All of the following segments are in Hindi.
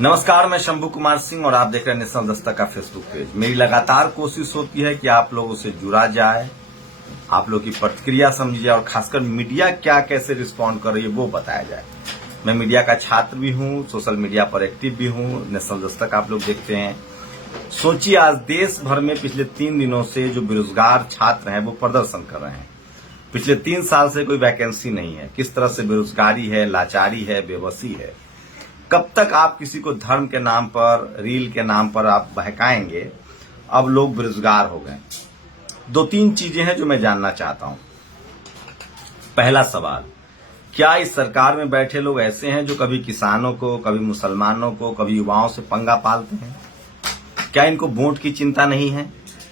नमस्कार, मैं शंभू कुमार सिंह और आप देख रहे हैं नेशनल दस्तक का फेसबुक पेज। मेरी लगातार कोशिश होती है कि आप लोगों से जुड़ा जाए, आप लोग की प्रतिक्रिया समझी जाए और खासकर मीडिया क्या कैसे रिस्पॉन्ड कर रही है वो बताया जाए। मैं मीडिया का छात्र भी हूं, सोशल मीडिया पर एक्टिव भी हूं, नेशनल दस्तक आप लोग देखते हैं। सोचिए, आज देश भर में पिछले 3 दिनों से जो बेरोजगार छात्र हैं वो प्रदर्शन कर रहे हैं। पिछले 3 साल से कोई वैकेंसी नहीं है। किस तरह से बेरोजगारी है, लाचारी है, बेबसी है। कब तक आप किसी को धर्म के नाम पर, रील के नाम पर आप बहकाएंगे। अब लोग बेरोजगार हो गए। 2-3 चीजें हैं जो मैं जानना चाहता हूं। पहला सवाल, क्या इस सरकार में बैठे लोग ऐसे हैं जो कभी किसानों को, कभी मुसलमानों को, कभी युवाओं से पंगा पालते हैं? क्या इनको वोट की चिंता नहीं है?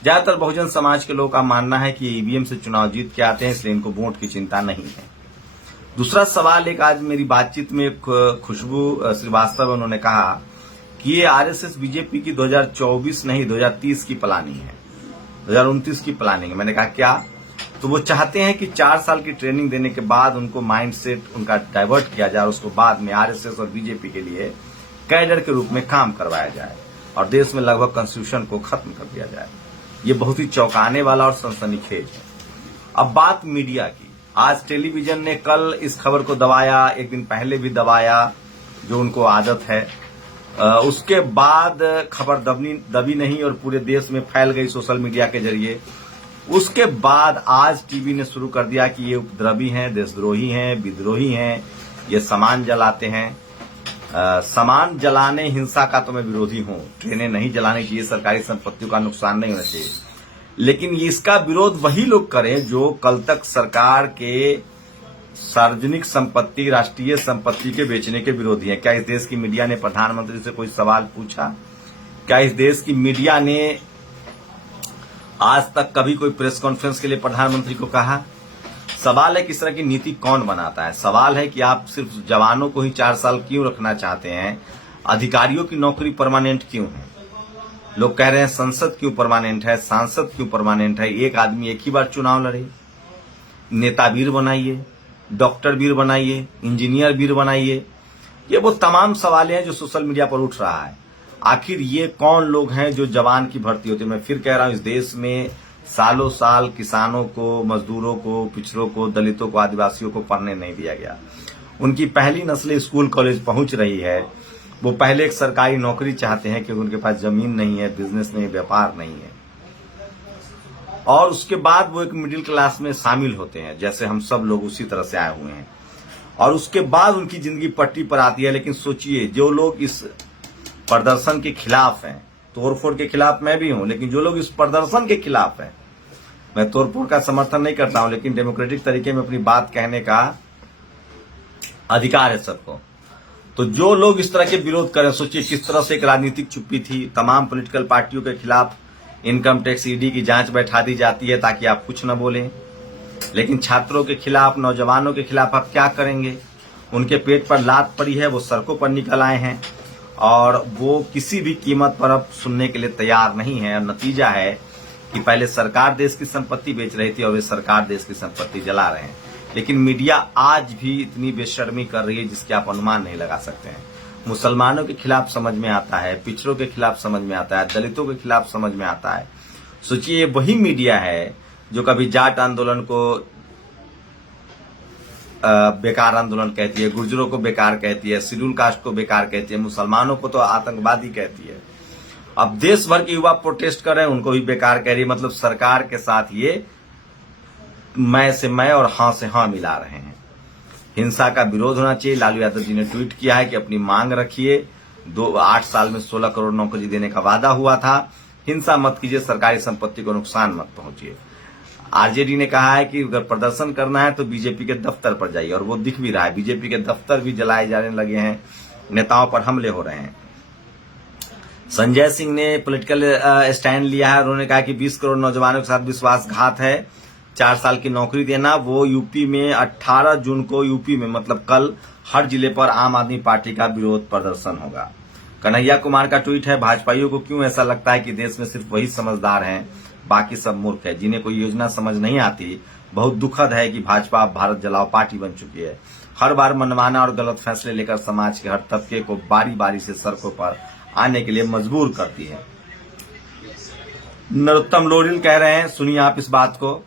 ज्यादातर बहुजन समाज के लोगों का मानना है कि ईवीएम से चुनाव जीत के आते हैं, इसलिए इनको वोट की चिंता नहीं है। दूसरा सवाल, एक आज मेरी बातचीत में खुशबू श्रीवास्तव उन्होंने कहा कि ये आरएसएस बीजेपी की 2024 नहीं 2030 की प्लानिंग है, 2029 की प्लानिंग है। मैंने कहा क्या? तो वो चाहते हैं कि 4 साल की ट्रेनिंग देने के बाद उनको माइंडसेट उनका डाइवर्ट किया जाए और उसको बाद में आरएसएस और बीजेपी के लिए कैडर के रूप में काम करवाया जाए और देश में लगभग कॉन्स्टिट्यूशन को खत्म कर दिया जाए। ये बहुत ही चौंकाने वाला और सनसनीखेज है। अब बात मीडिया की। आज टेलीविजन ने कल इस खबर को दबाया, एक दिन पहले भी दबाया, जो उनको आदत है। उसके बाद खबर दबी नहीं और पूरे देश में फैल गई सोशल मीडिया के जरिए। उसके बाद आज टीवी ने शुरू कर दिया कि ये उपद्रवी हैं, देशद्रोही हैं, विद्रोही हैं, ये सामान जलाते हैं। सामान जलाने, हिंसा का तो मैं विरोधी हूं। ट्रेनें नहीं जलानी चाहिए, सरकारी संपत्तियों का नुकसान नहीं होना चाहिए, लेकिन इसका विरोध वही लोग करें जो कल तक सरकार के सार्वजनिक संपत्ति, राष्ट्रीय संपत्ति के बेचने के विरोधी हैं। क्या इस देश की मीडिया ने प्रधानमंत्री से कोई सवाल पूछा? क्या इस देश की मीडिया ने आज तक कभी कोई प्रेस कॉन्फ्रेंस के लिए प्रधानमंत्री को कहा? सवाल है कि इस तरह की नीति कौन बनाता है। सवाल है कि आप सिर्फ जवानों को ही 4 साल क्यों रखना चाहते हैं, अधिकारियों की नौकरी परमानेंट क्यों है? लोग कह रहे हैं संसद क्यों परमानेंट है, सांसद क्यों परमानेंट है? एक आदमी एक ही बार चुनाव लड़े। नेता वीर बनाइए, डॉक्टर वीर बनाइए, इंजीनियर वीर बनाइए। ये वो तमाम सवाल हैं जो सोशल मीडिया पर उठ रहा है। आखिर ये कौन लोग हैं जो जवान की भर्ती होती है? मैं फिर कह रहा हूं, इस देश में सालों साल किसानों को, मजदूरों को, पिछड़ों को, दलितों को, आदिवासियों को पढ़ने नहीं दिया गया। उनकी पहली नस्लें स्कूल कॉलेज पहुंच रही है। वो पहले एक सरकारी नौकरी चाहते हैं क्योंकि उनके पास जमीन नहीं है, बिजनेस नहीं, व्यापार नहीं है, और उसके बाद वो एक मिडिल क्लास में शामिल होते हैं, जैसे हम सब लोग उसी तरह से आए हुए हैं, और उसके बाद उनकी जिंदगी पटरी पर आती है। लेकिन सोचिए, जो लोग इस प्रदर्शन के खिलाफ हैं, तोड़फोड़ के खिलाफ मैं भी हूं, लेकिन जो लोग इस प्रदर्शन के खिलाफ हैं, मैं तोड़फोड़ का समर्थन नहीं करता हूं, लेकिन डेमोक्रेटिक तरीके में अपनी बात कहने का अधिकार है सबको। तो जो लोग इस तरह के विरोध करें, सोचिए किस तरह से एक राजनीतिक चुप्पी थी। तमाम पॉलिटिकल पार्टियों के खिलाफ इनकम टैक्स, ईडी की जांच बैठा दी जाती है ताकि आप कुछ न बोलें, लेकिन छात्रों के खिलाफ, नौजवानों के खिलाफ आप क्या करेंगे? उनके पेट पर लात पड़ी है, वो सड़कों पर निकल आए हैं और वो किसी भी कीमत पर अब सुनने के लिए तैयार नहीं है। नतीजा है कि पहले सरकार देश की संपत्ति बेच रही थी और वे सरकार देश की संपत्ति जला रहे हैं। लेकिन मीडिया आज भी इतनी बेशर्मी कर रही है जिसके आप अनुमान नहीं लगा सकते हैं। मुसलमानों के खिलाफ समझ में आता है, पिछड़ों के खिलाफ समझ में आता है, दलितों के खिलाफ समझ में आता है। सोचिए, वही मीडिया है जो कभी जाट आंदोलन को बेकार आंदोलन कहती है, गुर्जरों को बेकार कहती है, शेड्यूल कास्ट को बेकार कहती है, मुसलमानों को तो आतंकवादी कहती है। अब देश भर के युवा प्रोटेस्ट कर रहे हैं, उनको भी बेकार कह रही है। मतलब सरकार के साथ ये मैं से मैं और हां से हां मिला रहे हैं। हिंसा का विरोध होना चाहिए। लालू यादव जी ने ट्वीट किया है कि अपनी मांग रखिए। 8 साल में 16 करोड़ नौकरी देने का वादा हुआ था। हिंसा मत कीजिए, सरकारी संपत्ति को नुकसान मत पहुंचिए। आरजेडी ने कहा है कि अगर प्रदर्शन करना है तो बीजेपी के दफ्तर पर जाइए, और वो दिख भी रहा है। बीजेपी के दफ्तर भी जलाए जाने लगे हैं, नेताओं पर हमले हो रहे हैं। संजय सिंह ने पॉलिटिकल स्टैंड लिया है। उन्होंने कहा कि 20 करोड़ नौजवानों के साथ विश्वासघात है, 4 साल की नौकरी देना। वो यूपी में 18 जून को यूपी में, मतलब कल, हर जिले पर आम आदमी पार्टी का विरोध प्रदर्शन होगा। कन्हैया कुमार का ट्वीट है, भाजपाइयों को क्यों ऐसा लगता है कि देश में सिर्फ वही समझदार हैं, बाकी सब मूर्ख है। जिन्हें कोई योजना समझ नहीं आती बहुत दुखद है कि भाजपा अब भारत जलाओ पार्टी बन चुकी है। हर बार मनमाना और गलत फैसले लेकर समाज के हर तबके को बारी बारी से सड़कों पर आने के लिए मजबूर करती है। नरोत्तम लोरिल कह रहे हैं, सुनिए आप इस बात को,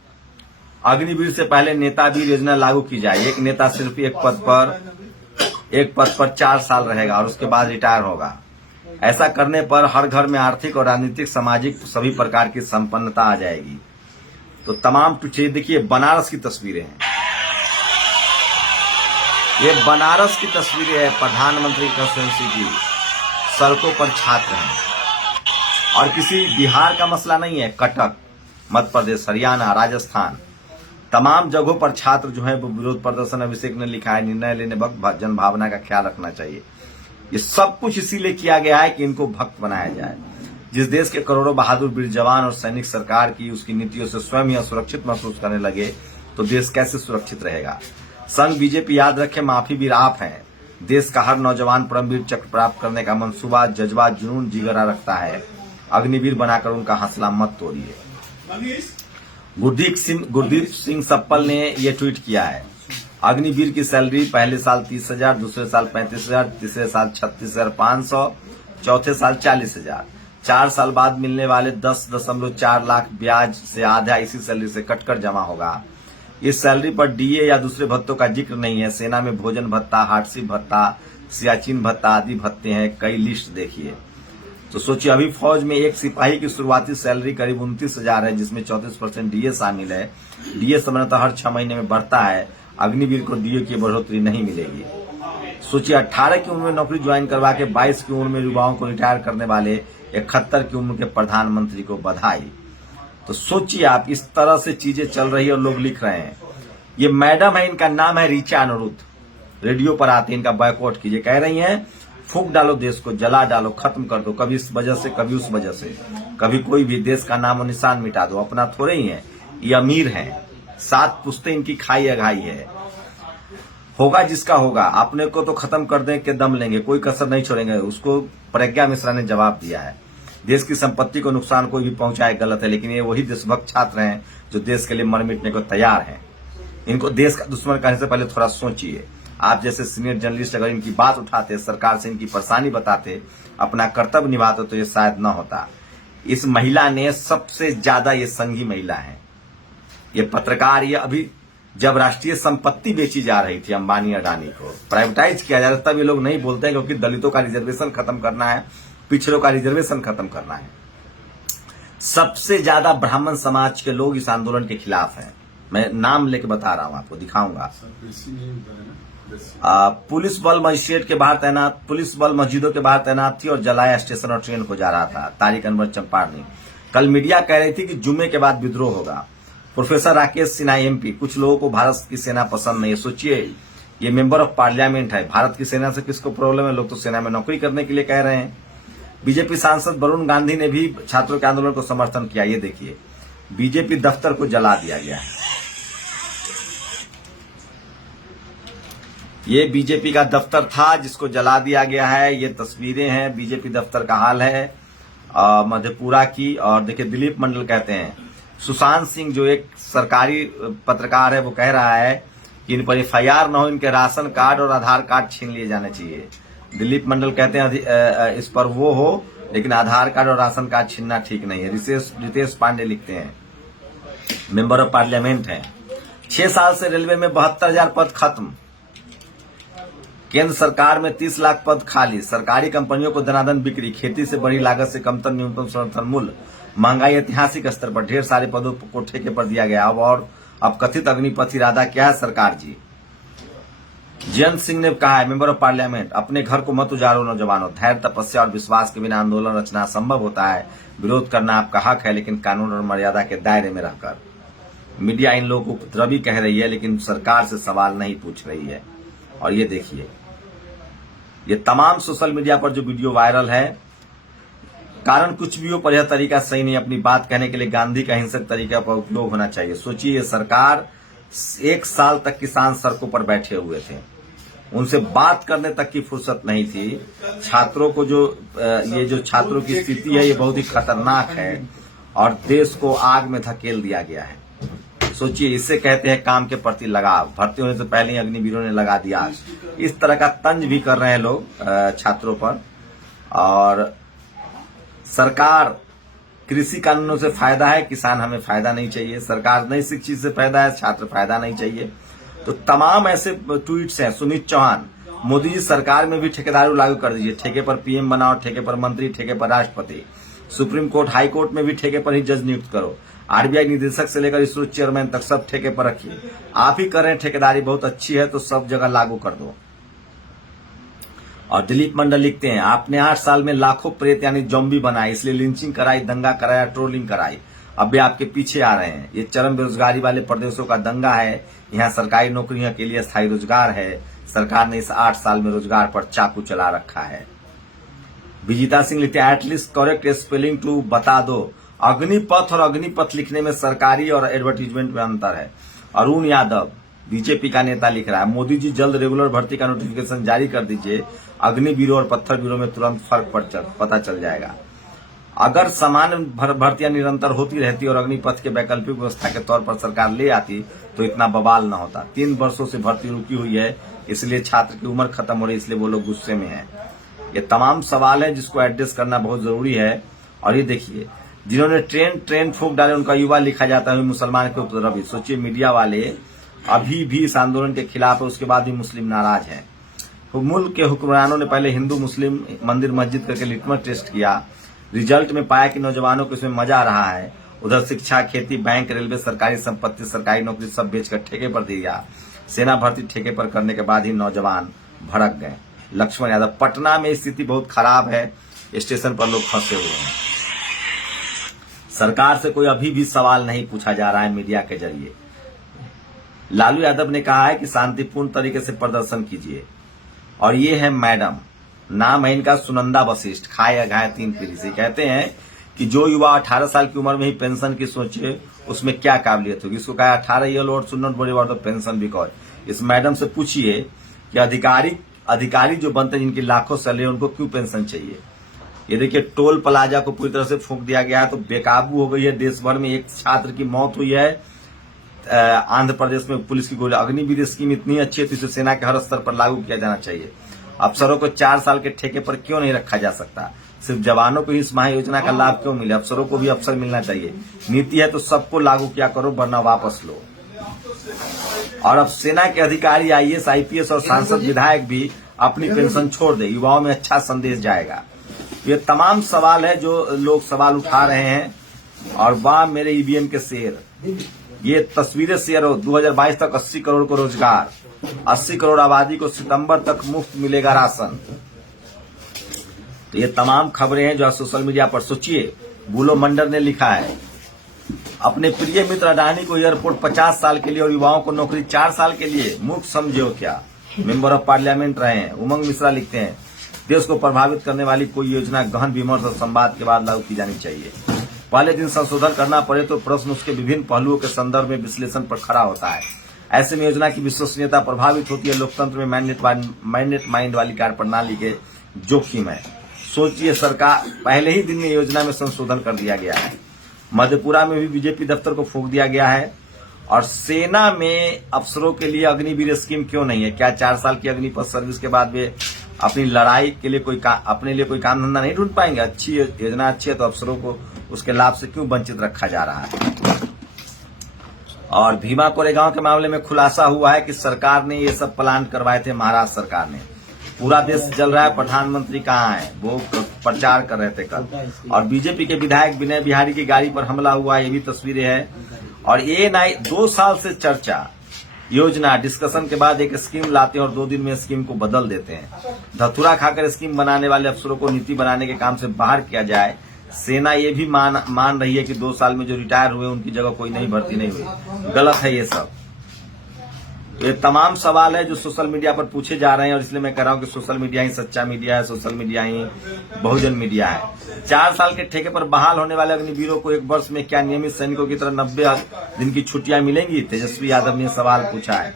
अग्निवीर से पहले नेतावीर योजना लागू की जाए। एक नेता सिर्फ एक पद पर 4 साल रहेगा और उसके बाद रिटायर होगा। ऐसा करने पर हर घर में आर्थिक और राजनीतिक सामाजिक सभी प्रकार की संपन्नता आ जाएगी। तो तमाम देखिए बनारस की तस्वीरें हैं, ये बनारस की तस्वीरें है प्रधानमंत्री कंस्टिट्यूंसी की। सड़कों पर छात्र हैं और किसी बिहार का मसला नहीं है, कटक, मध्य प्रदेश, हरियाणा, राजस्थान, तमाम जगहों पर छात्र जो है वो विरोध प्रदर्शन। अभिषेक ने लिखा है, निर्णय लेने वक्त जन भावना का ख्याल रखना चाहिए। ये सब कुछ इसीलिए किया गया है कि इनको भक्त बनाया जाए। जिस देश के करोड़ों बहादुर वीर जवान और सैनिक सरकार की उसकी नीतियों से स्वयं ही असुरक्षित महसूस करने लगे तो देश कैसे सुरक्षित रहेगा। संघ बीजेपी याद रखे, माफी वीर आप हैं। देश का हर नौजवान परमवीर चक्र प्राप्त करने का मंसूबा, जज्बा, जुनून, जिगरा रखता है। अग्निवीर बनाकर उनका हौसला मत तोड़िए। गुरदीप सिंह सप्पल ने ये ट्वीट किया है, अग्निवीर की सैलरी पहले साल 30,000, दूसरे साल 35,000, तीसरे साल 36,500, चौथे साल 40,000। 4 साल बाद मिलने वाले 10.4 लाख ब्याज से आधा इसी सैलरी से कटकर जमा होगा। इस सैलरी पर डीए या दूसरे भत्तों का जिक्र नहीं है। सेना में भोजन भत्ता, हार्टशिप भत्ता, सियाचिन भत्ता आदि भत्ते हैं, कई लिस्ट देखिए। तो सोचिए, अभी फौज में एक सिपाही की शुरुआती सैलरी करीब 29,000 है, जिसमें 34% डीए शामिल है। डीए सामान्यतः हर 6 महीने में बढ़ता है। अग्निवीर को डीए की बढ़ोतरी नहीं मिलेगी। सोचिए, 18 की उम्र में नौकरी ज्वाइन करवा के 22 की उम्र में युवाओं को रिटायर करने वाले 71 की उम्र के प्रधानमंत्री को बधाई। तो सोचिए आप, इस तरह से चीजें चल रही है और लोग लिख रहे हैं। ये मैडम है, इनका नाम है ऋचा अनिरुद्ध, रेडियो पर आते, इनका बायकॉट कीजिए। कह रही हैं फूंक डालो देश को, जला डालो, खत्म कर दो, कभी इस वजह से कभी उस वजह से, कभी कोई भी देश का नाम और निशान मिटा दो। अपना थोड़े ही है, ये अमीर हैं, 7 पुश्तें इनकी खाई अघाई है। होगा जिसका होगा, अपने को तो खत्म कर दें के दम लेंगे, कोई कसर नहीं छोड़ेंगे। उसको प्रज्ञा मिश्रा ने जवाब दिया है। देश की संपत्ति को नुकसान कोई भी पहुंचाए गलत है, लेकिन ये वही देशभक्त छात्र हैं जो देश के लिए मर मिटने को तैयार हैं। इनको देश का दुश्मन कहने से पहले थोड़ा सोचिए। आप जैसे सीनियर जर्नलिस्ट अगर इनकी बात उठाते, सरकार से इनकी परेशानी बताते, अपना कर्तव्य निभाते तो ये शायद न होता। इस महिला ने सबसे ज्यादा, ये संघी महिला है, ये पत्रकार, ये अभी जब राष्ट्रीय संपत्ति बेची जा रही थी अंबानी अडानी को, प्राइवेटाइज किया जा रहा था, तब ये लोग नहीं बोलते हैं क्योंकि दलितों का रिजर्वेशन खत्म करना है, पिछड़ों का रिजर्वेशन खत्म करना है। सबसे ज्यादा ब्राह्मण समाज के लोग इस आंदोलन के खिलाफ हैं। मैं नाम लेके बता रहा हूं, आपको दिखाऊंगा। पुलिस बल मजिस्ट्रेट के बाहर तैनात, पुलिस बल मस्जिदों के बाहर तैनात थी और जलाया स्टेशन और ट्रेन को जा रहा था। तारिक अनवर चंपारनी। कल मीडिया कह रही थी कि जुम्मे के बाद विद्रोह होगा। प्रोफेसर राकेश सिन्हा एमपी, कुछ लोगों को भारत की सेना पसंद नहीं है। सोचिए, ये मेंबर ऑफ पार्लियामेंट है, भारत की सेना से किसको प्रॉब्लम है? लोग तो सेना में नौकरी करने के लिए कह रहे हैं। बीजेपी सांसद वरुण गांधी ने भी छात्रों के आंदोलन को समर्थन किया। ये देखिए, बीजेपी दफ्तर को जला दिया गया है। ये बीजेपी का दफ्तर था जिसको जला दिया गया है। ये तस्वीरें हैं, बीजेपी दफ्तर का हाल है मधेपुरा की। और देखिए, दिलीप मंडल कहते हैं, सुशांत सिंह जो एक सरकारी पत्रकार है वो कह रहा है कि इन पर एफआईआर न हो, इनके राशन कार्ड और आधार कार्ड छीन लिए जाने चाहिए। दिलीप मंडल कहते हैं इस पर वो हो, लेकिन आधार कार्ड और राशन कार्ड छीनना ठीक नहीं है। रितेश पांडे लिखते हैं, मेंबर ऑफ पार्लियामेंट हैं। 6 साल से रेलवे में 72,000 पद खत्म। केंद्र सरकार में 30 लाख पद खाली। सरकारी कंपनियों को दनादन बिक्री। खेती से बड़ी लागत से कमतर न्यूनतम समर्थन मूल्य। महंगाई ऐतिहासिक स्तर पर। ढेर सारे पदों को ठेके पर दिया गया। अब कथित अग्निपथ इरादा क्या है सरकार जी? जयंत सिंह ने कहा है, मेंबर ऑफ पार्लियामेंट, अपने घर को मत उजाड़ो नौजवानों। धैर्य, तपस्या और विश्वास के बिना आंदोलन रचना संभव होता है। विरोध करना आपका हक है, लेकिन कानून और मर्यादा के दायरे में रहकर। मीडिया इन लोगों को उपद्रवी कह रही है, लेकिन सरकार से सवाल नहीं पूछ रही है। और ये देखिए, ये तमाम सोशल मीडिया पर जो वीडियो वायरल है, कारण कुछ भी हो पर यह तरीका सही नहीं। अपनी बात कहने के लिए गांधी का हिंसक तरीका पर उपयोग होना चाहिए। सोचिए, ये सरकार 1 साल तक किसान सड़कों पर बैठे हुए थे, उनसे बात करने तक की फुर्सत नहीं थी। छात्रों को ये जो छात्रों की स्थिति है, ये बहुत ही खतरनाक है और देश को आग में धकेल दिया गया है। सोचिए, इससे कहते हैं काम के प्रति लगाव। भर्ती होने से पहले ही अग्निवीरों ने लगा दिया। इस तरह का तंज भी कर रहे हैं लोग छात्रों पर। और सरकार कृषि कानूनों से फायदा है, किसान हमें फायदा नहीं चाहिए। सरकार नई शिक्षित से फायदा है, छात्र फायदा नहीं चाहिए। तो तमाम ऐसे ट्वीट्स हैं। सुमित चौहान, मोदी जी सरकार में भी ठेकेदारी लागू कर दीजिए, ठेके पर पीएम बनाओ, ठेके पर मंत्री, ठेके पर राष्ट्रपति। सुप्रीम कोर्ट, हाई कोर्ट में भी ठेके पर ही जज नियुक्त करो। आरबीआई निदेशक से लेकर इसरो चेयरमैन तक सब ठेके पर रखिए। आप ही कर रहे हैं ठेकेदारी, बहुत अच्छी है तो सब जगह लागू कर दो। और दिलीप मंडल लिखते हैं, आपने 8 साल में लाखों प्रेत यानी जॉम्बी बनाए, इसलिए लिंचिंग कराई, दंगा कराया, ट्रोलिंग कराई। अब भी आपके पीछे आ रहे हैं। ये चरम बेरोजगारी वाले प्रदेशों का दंगा है। यहाँ सरकारी नौकरियों के लिए स्थायी रोजगार है। सरकार ने इस 8 साल में रोजगार पर चाकू चला रखा है। विजिता सिंह लिखते हैं, एटलीस्ट करेक्ट स्पेलिंग टू बता दो। अग्निपथ और अग्निपथ लिखने में सरकारी और एडवर्टीजमेंट में अंतर है। अरुण यादव बीजेपी का नेता लिख रहा है, मोदी जी जल्द रेगुलर भर्ती का नोटिफिकेशन जारी कर दीजिए। अग्निवीरों और पत्थर वीरों में तुरंत फर्क पता चल जाएगा। अगर समान भर्तियां निरंतर होती रहती और अग्निपथ के वैकल्पिक व्यवस्था के तौर पर सरकार ले आती तो इतना बवाल न होता। 3 वर्षों से भर्ती रुकी हुई है, इसलिए छात्र की उम्र खत्म हो रही, इसलिए वो लोग गुस्से में हैं। ये तमाम सवाल है जिसको एड्रेस करना बहुत जरूरी है। और ये देखिए, जिन्होंने ट्रेन फूंक डाले उनका युवा लिखा जाता है मुसलमान के उपद्रवी। सोचिए, मीडिया वाले अभी भी इस आंदोलन के खिलाफ है, उसके बाद भी मुस्लिम नाराज हैं। मुल्क के हुक्मरानों ने पहले हिंदू मुस्लिम मंदिर मस्जिद करके लिटमस टेस्ट किया। रिजल्ट में पाया कि नौजवानों को इसमें मजा आ रहा है। उधर शिक्षा, खेती, बैंक, रेलवे, सरकारी संपत्ति, सरकारी नौकरी सब बेचकर ठेके पर दिया। सेना भर्ती ठेके पर करने के बाद ही नौजवान भड़क गए। लक्ष्मण यादव, पटना में स्थिति बहुत खराब है, स्टेशन पर लोग फंसे हुए हैं। सरकार से कोई अभी भी सवाल नहीं पूछा जा रहा है मीडिया के जरिए। लालू यादव ने कहा है कि शांतिपूर्ण तरीके से प्रदर्शन कीजिए। और ये है मैडम, नाम है इनका सुनंदा वशिष्ठ, खाए अघाए 3 पीढ़ी से। कहते हैं कि जो युवा 18 साल की उम्र में ही पेंशन की सोचे उसमें क्या काबिलियत होगी। इसको कहा 18 year old should not worry about the pension because. इस मैडम से पूछिए कि अधिकारी जो बनते हैं जिनकी लाखों सैलरी, उनको क्यों पेंशन चाहिए। ये देखिए, टोल प्लाजा को पूरी तरह से फूंक दिया गया है, तो बेकाबू हो गई है। देश भर में एक छात्र की मौत हुई है। आंध्र प्रदेश में पुलिस की गोली। अग्निवीर स्कीम इतनी अच्छी है तो इसे सेना के हर स्तर पर लागू किया जाना चाहिए। अफसरों को 4 साल के ठेके पर क्यों नहीं रखा जा सकता। सिर्फ जवानों को इस महायोजना का लाभ क्यों मिले। अफसरों को भी अवसर मिलना चाहिए। नीति है तो सबको लागू किया करो, वरना वापस लो। और अब सेना के अधिकारी, आईएएस, आईपीएस और सांसद विधायक भी अपनी पेंशन छोड़ दे, युवाओं में अच्छा संदेश जाएगा। ये तमाम सवाल है जो लोग सवाल उठा रहे हैं। और वाह मेरे ईवीएम के शेर, ये तस्वीरें शेयर हो। 2022 तक 80 करोड़ को रोजगार, 80 करोड़ आबादी को सितंबर तक मुफ्त मिलेगा राशन। तो ये तमाम खबरें हैं जो सोशल मीडिया पर। सोचिए, बुलो मंडल ने लिखा है, अपने प्रिय मित्र अडानी को एयरपोर्ट 50 साल के लिए और युवाओं को नौकरी 4 साल के लिए मुफ्त समझे हो क्या। मेंबर ऑफ पार्लियामेंट रहे हैं। उमंग मिश्रा लिखते हैं, देश को प्रभावित करने वाली कोई योजना गहन विमर्श और संवाद के बाद लागू की जानी चाहिए। पहले दिन संशोधन करना पड़े तो प्रश्न उसके विभिन्न पहलुओं के संदर्भ में विश्लेषण पर खड़ा होता है। ऐसे में योजना की विश्वसनीयता प्रभावित होती है। लोकतंत्र में मैंडेट माइंड वाली कार्यप्रणाली के जोखिम है। सोचिए, सरकार पहले ही दिन में योजना में संशोधन कर दिया गया है। मधेपुरा में भी बीजेपी दफ्तर को फूंक दिया गया है। और सेना में अफसरों के लिए अग्निवीर स्कीम क्यों नहीं है। क्या 4 साल की अग्निपथ सर्विस के बाद वे अपनी लड़ाई के लिए अपने लिए कोई काम धंधा नहीं ढूंढ पाएंगे। अच्छी योजना अच्छी है तो अफसरों को उसके लाभ से क्यों वंचित रखा जा रहा है। और भीमा कोरेगांव के मामले में खुलासा हुआ है कि सरकार ने ये सब प्लान करवाए थे, महाराष्ट्र सरकार ने। पूरा देश जल रहा है, प्रधानमंत्री कहाँ है, वो प्रचार कर रहे थे कल। और बीजेपी के विधायक विनय बिहारी की गाड़ी पर हमला हुआ, ये भी तस्वीरें हैं। और ये 2 साल से चर्चा, योजना, डिस्कशन के बाद एक स्कीम लाते हैं और 2 दिन में स्कीम को बदल देते हैं। धतूरा खाकर स्कीम बनाने वाले अफसरों को नीति बनाने के काम से बाहर किया जाए। सेना ये भी मान रही है कि 2 साल में जो रिटायर हुए उनकी जगह कोई नई भर्ती नहीं हुई। गलत है ये सब। ये तमाम सवाल है जो सोशल मीडिया पर पूछे जा रहे हैं। और इसलिए मैं कह रहा हूं कि सोशल मीडिया ही सच्चा मीडिया है, सोशल मीडिया ही बहुजन मीडिया है। 4 साल के ठेके पर बहाल होने वाले अग्निवीरों को 1 वर्ष में क्या नियमित सैनिकों की तरह 90 दिन की छुट्टियां मिलेंगी। तेजस्वी यादव ने सवाल पूछा है।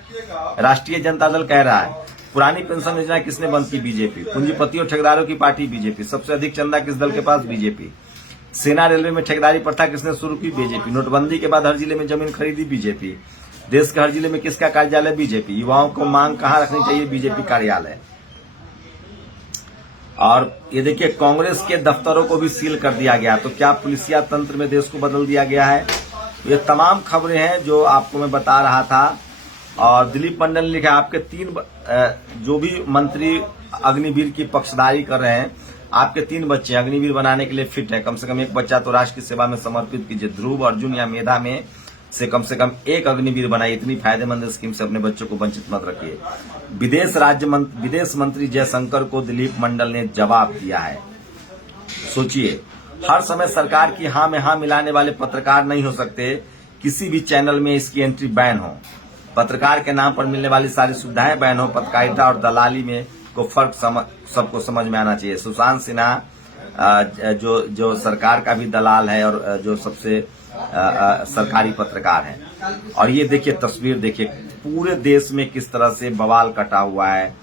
राष्ट्रीय जनता दल कह रहा है, पुरानी पेंशन योजना किसने बंद की, बीजेपी। पूंजीपतियों ठेकेदारों की पार्टी बीजेपी। सबसे अधिक चंदा किस दल के पास, बीजेपी। सेना रेलवे में ठेकेदारी प्रथा किसने शुरू की? बीजेपी। नोटबंदी के बाद हर जिले में जमीन खरीदी? बीजेपी। देश के हर जिले में किसका कार्यालय? बीजेपी। युवाओं को मांग कहां रखनी चाहिए? बीजेपी कार्यालय। और ये देखिए, कांग्रेस के दफ्तरों को भी सील कर दिया गया। तो क्या पुलिसिया तंत्र में देश को बदल दिया गया है? ये तमाम खबरें हैं जो आपको मैं बता रहा था। और दिलीप मंडल ने लिखा, आपके 3 जो भी मंत्री अग्निवीर की पक्षधारी कर रहे हैं, आपके 3 बच्चे अग्निवीर बनाने के लिए फिट है। कम से कम एक बच्चा तो राष्ट्र की सेवा में समर्पित कीजिए। ध्रुव, अर्जुन या मेधा में से कम एक अग्निवीर बनाइए। इतनी फायदेमंद स्कीम से अपने बच्चों को वंचित मत रखिए। विदेश मंत्री जयशंकर को दिलीप मंडल ने जवाब दिया है। सोचिए, हर समय सरकार की हाँ में हाँ मिलाने वाले पत्रकार नहीं हो सकते। किसी भी चैनल में इसकी एंट्री बैन हो। पत्रकार के नाम पर मिलने वाली सारी सुविधाएं बैन हो। पत्रकारिता और दलाली में को फर्क सबको समझ में आना चाहिए। सुशांत सिन्हा जो सरकार का भी दलाल है और जो सबसे सरकारी पत्रकार है। और ये देखिए, तस्वीर देखिए, पूरे देश में किस तरह से बवाल कटा हुआ है।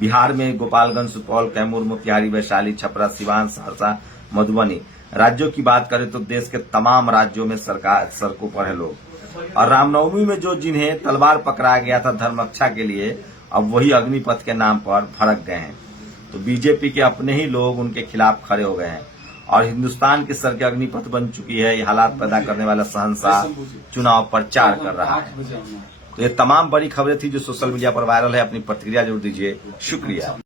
बिहार में गोपालगंज, सुपौल, कैमूर, मोतिहारी, वैशाली, छपरा, सिवान, सहरसा, मधुबनी। राज्यों की बात करें तो देश के तमाम राज्यों में सरकार सड़कों पर है लोग। और रामनवमी में जो जिन्हें तलवार पकड़ाया गया था धर्म रक्षा के लिए, अब वही अग्निपथ के नाम पर भड़क गए हैं। तो बीजेपी के अपने ही लोग उनके खिलाफ खड़े हो गए हैं। और हिंदुस्तान की सड़कें अग्निपथ बन चुकी है। ये हालात पैदा करने वाला शहंशाह चुनाव प्रचार कर रहा है। तो ये तमाम बड़ी खबरें थी जो सोशल मीडिया पर वायरल है। अपनी प्रतिक्रिया जरूर दीजिए। शुक्रिया।